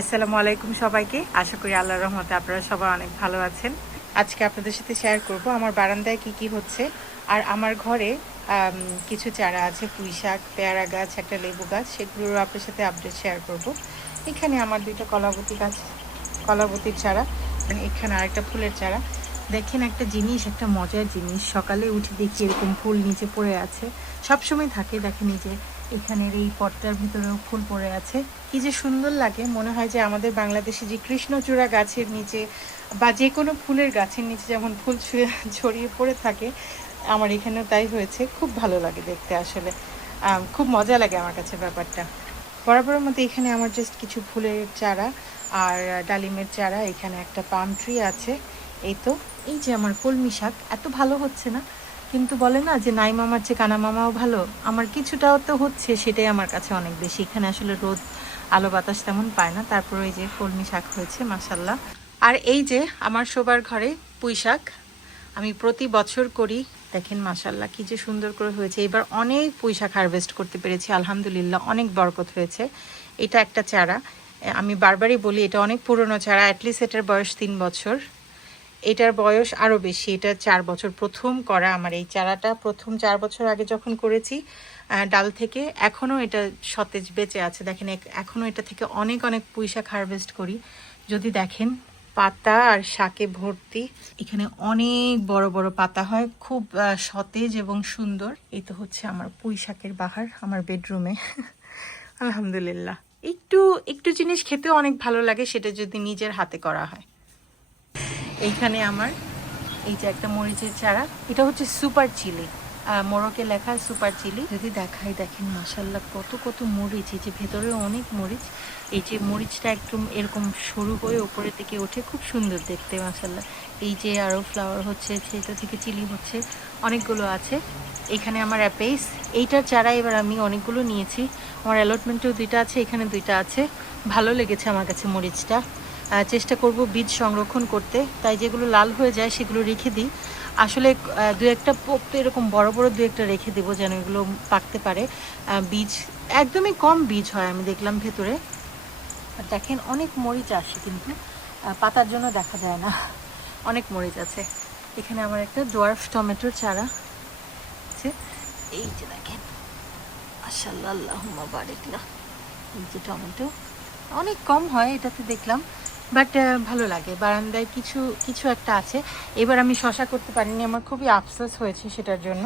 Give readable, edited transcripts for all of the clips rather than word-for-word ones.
আসসালামু আলাইকুম সবাইকে। আশা করি আল্লাহর রহমতে আপনারা সবাই অনেক ভালো আছেন। আজকে আপনাদের সাথে শেয়ার করব আমার বারান্দায় কি কি হচ্ছে। আর আমার ঘরে কিছু চারা আছে, পুঁই শাক, পেয়ারা গাছ, একটা লেবু গাছ, সেগুলোর আপনার সাথে আপডেট শেয়ার করব। এখানে আমার দুইটা কলাবতী গাছ, কলাবতীর চারা, এখানে আরেকটা ফুলের চারা। দেখেন একটা জিনিস, একটা মজার জিনিস, সকালে উঠে দেখি এরকম ফুল নিচে পড়ে আছে, সবসময় থাকে। দেখেন এই যে এখানের এই পটটার ভিতরেও ফুল পড়ে আছে, কি যে সুন্দর লাগে। মনে হয় যে আমাদের বাংলাদেশে যে কৃষ্ণচূড়া গাছের নিচে বা যে কোনো ফুলের গাছের নিচে যেমন ফুল ছড়িয়ে পড়ে থাকে, আমার এখানেও তাই হয়েছে। খুব ভালো লাগে দেখতে, আসলে খুব মজা লাগে আমার কাছে ব্যাপারটা। বরাবরের মধ্যে এখানে আমার জাস্ট কিছু ফুলের চারা আর ডালিমের চারা, এখানে একটা পাম ট্রি আছে। এই তো, এই যে আমার কলমি শাক এত ভালো হচ্ছে না, কিন্তু বলে না যে নাই মামার চেয়ে কানা মামাও ভালো, আমার কিছুটাও তো হচ্ছে, সেটাই আমার কাছে অনেক বেশি। এখানে আসলে রোদ আলো বাতাস তেমন পায় না, তারপরে এই যে কলমি শাক হয়েছে মাশাল্লাহ। আর এই যে আমার শোবার ঘরে পুঁই শাক আমি প্রতি বছর করি। দেখেন মাশাল্লাহ কি যে সুন্দর করে হয়েছে। এবার অনেক পুঁই শাক হারভেস্ট করতে পেরেছি আলহামদুলিল্লাহ, অনেক বরকত হয়েছে। এটা একটা চারা, আমি বারবারই বলি এটা অনেক পুরনো চারা, অ্যাটলিস্ট এটার বয়স 3 বছর। এটার বয়স আরও বেশি, এটা 4 বছর প্রথম করা আমার এই চারাটা। প্রথম 4 বছর আগে যখন করেছি ডাল থেকে, এখনও এটা সতেজ বেঁচে আছে। দেখেন এখনও এটা থেকে অনেক অনেক পুঁই শাক হারভেস্ট করি। যদি দেখেন পাতা আর শাকে ভর্তি, এখানে অনেক বড় বড় পাতা হয়, খুব সতেজ এবং সুন্দর। এই তো হচ্ছে আমার পুঁই শাকের বাহার আমার বেডরুমে। আলহামদুলিল্লাহ। একটু একটু জিনিস খেতেও অনেক ভালো লাগে, সেটা যদি নিজের হাতে করা হয়। এইখানে আমার এই যে একটা মরিচের চারা, এটা হচ্ছে সুপার চিলি, মোরকে লেখা সুপার চিলি। যদি দেখাই, দেখেন মাশাল্লাহ কত কত মরিচ, এই যে ভেতরে অনেক মরিচ। এই যে মরিচটা একদম এরকম সরু হয়ে উপরের দিকে ওঠে, খুব সুন্দর দেখতে মাশাল্লাহ। এই যে আরও ফ্লাওয়ার হচ্ছে, সেটা থেকে চিলি হচ্ছে, অনেকগুলো আছে। এখানে আমার অ্যাপেস, এইটার চারা এবার আমি অনেকগুলো নিয়েছি। আমার অ্যালটমেন্টেও 2টা আছে, এখানে 2টা আছে। ভালো লেগেছে আমার কাছে মরিচটা। চেষ্টা করব বীজ সংরক্ষণ করতে, তাই যেগুলো লাল হয়ে যায় সেগুলো রেখে দিই। আসলে দু একটা পোক্ত এরকম বড় বড় দু একটা রেখে দেবো, যেন এগুলো পাকতে পারে। বীজ একদমই কম বীজ হয় আমি দেখলাম ভেতরে। আর দেখেন অনেক মরিচ আসে, কিন্তু পাতার জন্য দেখা যায় না, অনেক মরিচ আছে। এখানে আমার একটা ডোয়ার্ফ টমেটোর চারা আছে, এই যে দেখেন মাশাআল্লাহ আল্লাহুম্মা বারিক না। এই যে টমেটো অনেক কম হয় এটাতে দেখলাম, বাট ভালো লাগে। বারান্দায় কিছু কিছু একটা আছে। এবার আমি শশা করতে পারিনি, আমার খুবই আফসোস হয়েছে সেটার জন্য।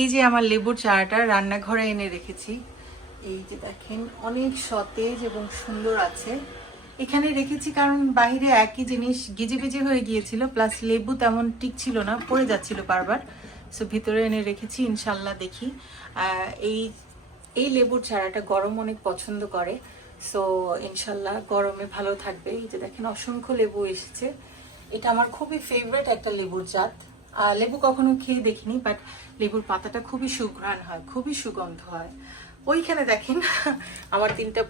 এই যে আমার লেবুর চারাটা রান্নাঘরে এনে রেখেছি, এই যে দেখেন অনেক সতেজ এবং সুন্দর আছে। এখানে রেখেছি কারণ বাইরে একই জিনিস গিজিবিজি হয়ে গিয়েছিল, প্লাস লেবু তেমন টিকছিল না, পড়ে যাচ্ছিল বারবার। সো ভিতরে এনে রেখেছি, ইনশাল্লাহ দেখি। এই এই লেবুর চারাটা গরম অনেক পছন্দ করে, সো ইনশাল্লাহ গরমে ভালো থাকবে। এই যে দেখেন অসংখ্য লেবু এসেছে। এটা আমার খুবই ফেভারিট একটা লেবুর জাত। লেবু কখনো খেয়ে দেখিনি, বাট লেবুর পাতাটা খুবই সুঘ্রাণ হয়, খুবই সুগন্ধ হয়। ওইখানে দেখেন আমার 3টা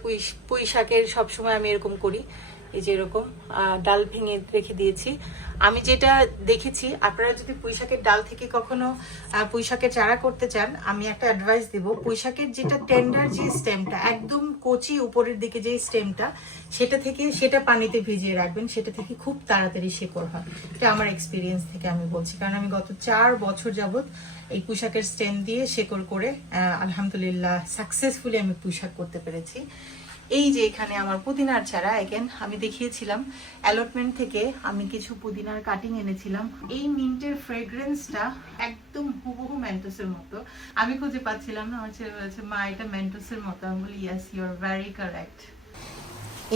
পুঁই শাকের সবসময় আমি এরকম করি, এই যে এরকম ডাল ভেঙে রেখে দিয়েছি। আমি যেটা দেখেছি, আপনারা যদি পুঁই শাকের ডাল থেকে কখনো পুঁই শাকের চারা করতে চান, আমি একটা অ্যাডভাইস দিব। পুঁই শাকের যেটা টেন্ডার যে স্টেমটা, একদম কচি উপরের দিকে যে স্টেমটা, সেটা পানিতে ভিজিয়ে রাখবেন, সেটা থেকে খুব তাড়াতাড়ি শেকড় হয়। এটা আমার এক্সপিরিয়েন্স থেকে আমি বলছি, কারণ আমি গত 4 বছর যাবত এই পুঁই শাকের স্টেম দিয়ে শেকড় করে আলহামদুলিল্লাহ সাকসেসফুলি আমি পুঁই শাক করতে পেরেছি। এই যে এখানে আমার পুদিনার চারা, এগেন আমি দেখিয়েছিলাম অ্যালটমেন্ট থেকে আমি কিছু পুদিনার কাটিং এনেছিলাম। এই মিন্টের ফ্রেগ্রেন্সটা একদম হুবহু মেন্টোসের মতো। আমি খুঁজে পাচ্ছিলাম না, আমার ছেলে বলেছে মা এটা মেন্টোসের মতো। আমি বলি yes, you are very correct.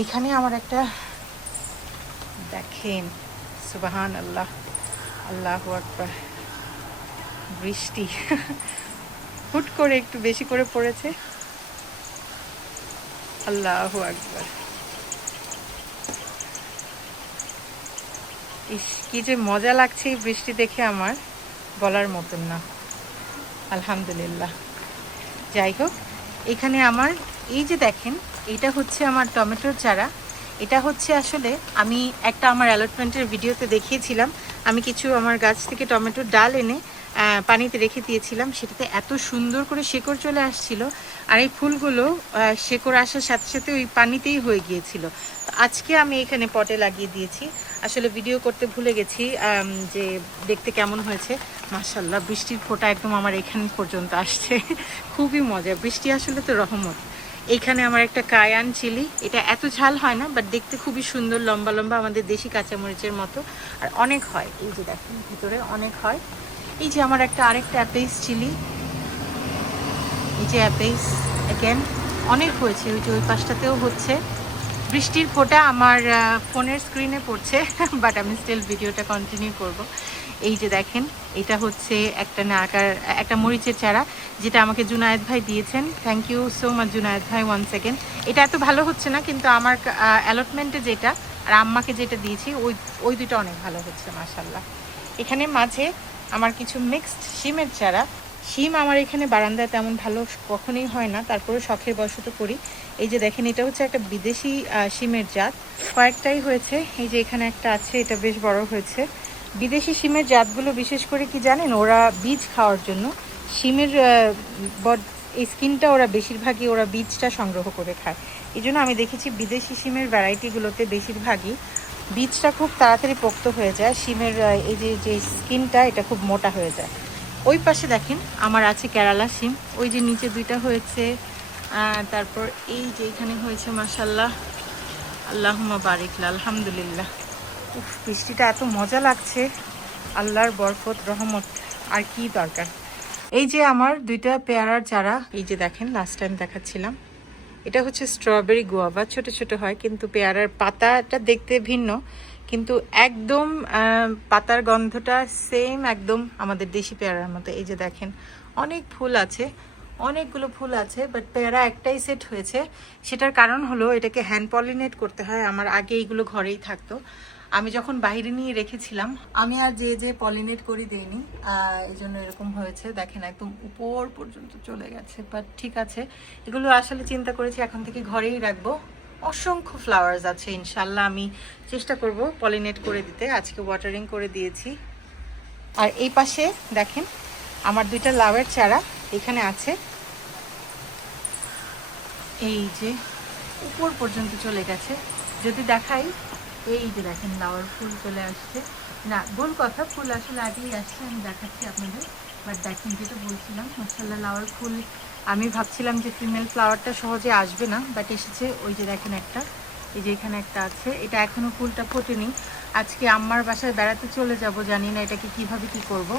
এখানে আমার একটা দেখেন সুবহান আল্লাহ, আল্লাহু আকবার, বৃষ্টি হুট করে একটু বেশি করে পড়েছে। আল্লাহু আকবার, ইস কি যে মজা লাগছে এই বৃষ্টি দেখে, আমার বলার মতন না। আলহামদুলিল্লাহ। যাই হোক, এখানে আমার এই যে দেখেন, এটা হচ্ছে আমার টমেটোর চারা। এটা হচ্ছে আসলে আমি একটা আমার অ্যালটমেন্টের ভিডিওতে দেখিয়েছিলাম, আমি কিছু আমার গাছ থেকে টমেটোর ডাল এনে পানিতে রেখে দিয়েছিলাম, সেটাতে এত সুন্দর করে শেকড় চলে আসছিল। আর এই ফুলগুলো শেকড় আসার সাথে সাথে ওই পানিতেই হয়ে গিয়েছিল। তো আজকে আমি এখানে পটে লাগিয়ে দিয়েছি। আসলে ভিডিও করতে ভুলে গেছি যে দেখতে কেমন হয়েছে। মাশাআল্লাহ, বৃষ্টির ফোঁটা একদম আমার এখান পর্যন্ত আসছে। খুবই মজা, বৃষ্টি আসলে তো রহমত। এইখানে আমার একটা কায়ান চিলি, এটা এত ঝাল হয় না, বাট দেখতে খুবই সুন্দর, লম্বা লম্বা, আমাদের দেশি কাঁচামরিচের মতো, আর অনেক হয়। এই যে দেখেন ভিতরে অনেক হয়। এই যে আমার আরেকটা অ্যাপেইস চিলি, এই যে অ্যাপেইস অ্যাগেন অনেক হয়েছে। ওই যে ওই পাশটাতেও হচ্ছে। বৃষ্টির ফোঁটা আমার ফোনের স্ক্রিনে পড়ছে, বাট আমি স্টিল ভিডিওটা কন্টিনিউ করব। এই যে দেখেন, এটা হচ্ছে একটা মরিচের চারা, যেটা আমাকে জুনায়েদ ভাই দিয়েছেন। Thank you so much Junaid ভাই, 1 সেকেন্ড। এটা এত ভালো হচ্ছে না, কিন্তু আমার অ্যালটমেন্টে যেটা আর আম্মাকে যেটা দিয়েছি ওই দুটো অনেক ভালো হচ্ছে মাশাআল্লাহ। এখানে মাঝে আমার কিছু মিক্সড শিমের চারা। শিম আমার এখানে বারান্দায় তেমন ভালো কখনোই হয় না, তারপরে শখের বশত করি। এই যে দেখেন, এটা হচ্ছে একটা বিদেশি শিমের জাত, কয়েকটাই হয়েছে। এই যে এখানে একটা আছে, এটা বেশ বড় হয়েছে। বিদেশি শিমের জাতগুলো বিশেষ করে কি জানেন, ওরা বীজ খাওয়ার জন্য শিমের এই স্কিনটা ওরা বেশিরভাগই ওরা বীজটা সংগ্রহ করে খায়। এই জন্য আমি দেখেছি বিদেশি শিমের ভ্যারাইটিগুলোতে বেশিরভাগই বীজটা খুব তাড়াতাড়ি পোক্ত হয়ে যায়। শিমের এই যে স্কিনটা, এটা খুব মোটা হয়ে যায়। ওই পাশে দেখেন আমার আছে কেরালা শিম, ওই যে নিচে দুইটা হয়েছে। তারপর এই যে এখানে হয়েছে মাশাআল্লাহ, আল্লাহুম্মা বারিকলা, আলহামদুলিল্লাহ। বৃষ্টিটা এত মজা লাগছে, আল্লাহর বরকত রহমত, আর কি দরকার। এই যে আমার দুইটা পেয়ারার চারা, এই যে দেখেন লাস্ট টাইম দেখাচ্ছিলাম, এটা হচ্ছে স্ট্রবেরি গুয়াভা, ছোট ছোট হয়, কিন্তু পেয়ারার পাতাটা দেখতে ভিন্ন, কিন্তু একদম পাতার গন্ধটা সেম একদম আমাদের দেশি পেয়ারার মতো। এই যে দেখেন অনেক ফুল আছে, অনেকগুলো ফুল আছে, বাট পেয়ারা একটাই সেট হয়েছে। সেটার কারণ হলো এটাকে হ্যান্ড পলিনেট করতে হয়। আমার আগে এইগুলো ঘরেই থাকতো, আমি যখন বাইরে নিয়ে রেখেছিলাম, আমি আর যে পলিনেট করে দিইনি, এই জন্য এরকম হয়েছে। দেখেন একদম উপর পর্যন্ত চলে গেছে, বাট ঠিক আছে। এগুলো আসলে চিন্তা করেছি এখন থেকে ঘরেই রাখবো। অসংখ্য ফ্লাওয়ার্স আছে, ইনশাল্লাহ আমি চেষ্টা করব পলিনেট করে দিতে। আজকে ওয়াটারিং করে দিয়েছি। আর এই পাশে দেখেন আমার দুইটা লাউয়ের চারা এখানে আছে, এই যে উপর পর্যন্ত চলে গেছে। যদি দেখাই, এই যে দেখেন লাউয়ের ফুল চলে আসছে। না, ভুল কথা, ফুল আসলে আগেই আসছে, আমি দেখাচ্ছি আপনাদের। বাট দেখেন, যেটা বলছিলাম, মাশাআল্লাহ লাউয়ের ফুল। আমি ভাবছিলাম যে ফিমেল ফ্লাওয়ারটা সহজে আসবে না, বাট এসেছে। ওই যে দেখেন একটা, এই যে এখানে একটা আছে, এটা এখনো ফুলটা ফোটেনি। আজকে আম্মার বাসায় বেড়াতে চলে যাব, জানি না এটাকে কিভাবে কি করব।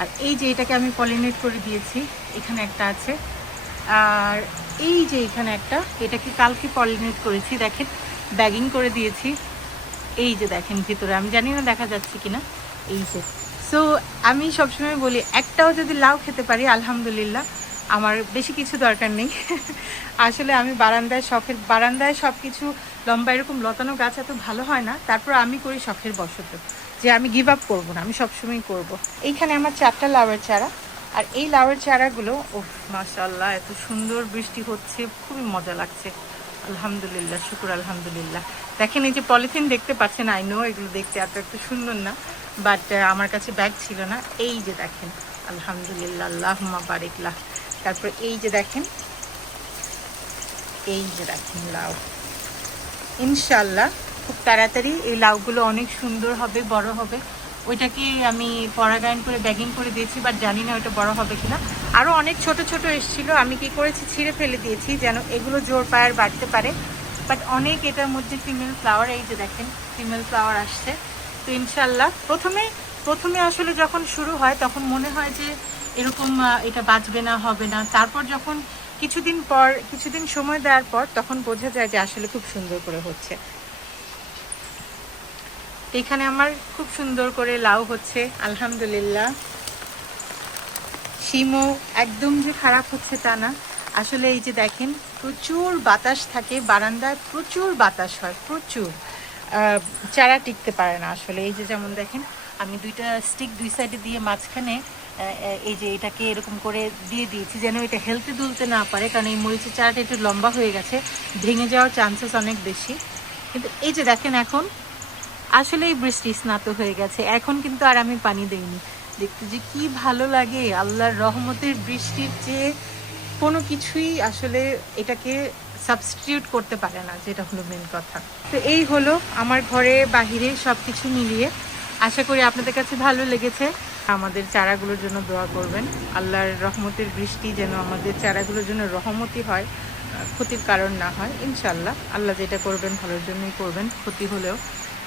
আর এই যে এটাকে আমি পলিনেট করে দিয়েছি, এখানে একটা আছে। আর এই যে এখানে একটা, এটাকে কালকে পলিনেট করেছি, দেখেন ব্যাগিং করে দিয়েছি। এই যে দেখেন ভিতরে, আমি জানি না দেখা যাচ্ছে কিনা, এই যে। সো আমি সবসময় বলি, একটাও যদি লাউ খেতে পারি আলহামদুলিল্লাহ, আমার বেশি কিছু দরকার নেই। আসলে আমি বারান্দায় সব কিছু লম্বা এরকম লতানো গাছ এত ভালো হয় না, তারপর আমি করি শখের বশত, যে আমি গিভ আপ করবো না, আমি সবসময় করব। এইখানে আমার 4টা লাউয়ের চারা, আর এই লাউয়ের চারাগুলো, ওহ মাশাআল্লাহ, এত সুন্দর বৃষ্টি হচ্ছে, খুবই মজা লাগছে। আলহামদুলিল্লাহ, শুকুর আলহামদুলিল্লাহ। দেখেন এই যে পলিথিন দেখতে পাচ্ছেন, আই নো এগুলো দেখতে এত সুন্দর না, বাট আমার কাছে ব্যাগ ছিল না। এই যে দেখেন আলহামদুলিল্লাহ, আল্লাহুম্মা বারিকলাহ। তারপর এই যে দেখেন, এই যে দেখেন লাউ, ইনশাল্লাহ খুব তাড়াতাড়ি এই লাউগুলো অনেক সুন্দর হবে, বড় হবে। ওইটাকে আমি পরাগায়ন করে ব্যাগিং করে দিয়েছি, বাট জানি না ওইটা বড় হবে কিনা। আরও অনেক ছোট ছোট এসেছিল, আমি কি করেছি, ছিঁড়ে ফেলে দিয়েছি যেন এগুলো জোর পায়ার বাড়তে পারে। বাট অনেক এটার মধ্যে ফিমেল ফ্লাওয়ার, এই যে দেখেন ফিমেল ফ্লাওয়ার আসছে। তো ইনশাল্লাহ প্রথমে আসলে যখন শুরু হয় তখন মনে হয় যে এরকম এটা বাঁচবে না, হবে না। তারপর যখন কিছুদিন সময় দেওয়ার পর তখন বোঝা যায় যে আসলে খুব সুন্দর করে হচ্ছে। এখানে আমার খুব সুন্দর করে লাউ হচ্ছে আলহামদুলিল্লাহ। শিমও একদম যে খারাপ হচ্ছে তা না, আসলে এই যে দেখেন প্রচুর বাতাস থাকে বারান্দায়, প্রচুর বাতাস হয়, প্রচুর। চারা টিকতে পারে না আসলে। এই যে যেমন দেখেন, আমি দুইটা স্টিক দুই সাইডে দিয়ে মাঝখানে এই যে এটাকে এরকম করে দিয়ে দিয়েছি যেন এটা হেলতে দুলতে না পারে, কারণ এই মরিচের চারাটা একটু লম্বা হয়ে গেছে, ভেঙে যাওয়ার চান্সেস অনেক বেশি। কিন্তু এই যে দেখেন এখন আসলেই বৃষ্টি স্নাত হয়ে গেছে, এখন কিন্তু আর আমি পানি দেইনি। দেখতে যে কি ভালো লাগে, আল্লাহর রহমতের বৃষ্টির চেয়ে কোনো কিছুই আসলে এটাকে সাবস্টিটিউট করতে পারে না, যেটা হলো মেন কথা। তো এই হলো আমার ঘরে বাহিরে সব কিছু মিলিয়ে। আশা করি আপনাদের কাছে ভালো লেগেছে। আমাদের চারাগুলোর জন্য দোয়া করবেন, আল্লাহর রহমতের বৃষ্টি যেন আমাদের চারাগুলোর জন্য রহমতি হয়, ক্ষতির কারণ না হয়। ইনশাল্লাহ আল্লাহ যেটা করবেন ভালোর জন্যই করবেন, ক্ষতি হলেও।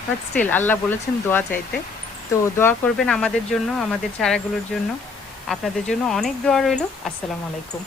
বাট স্টিল আল্লাহ বলেছেন দোয়া চাইতে, তো দোয়া করবেন আমাদের জন্য, আমাদের চারাগুলোর জন্য। আপনাদের জন্য অনেক দোয়া রইল। আসসালামু আলাইকুম।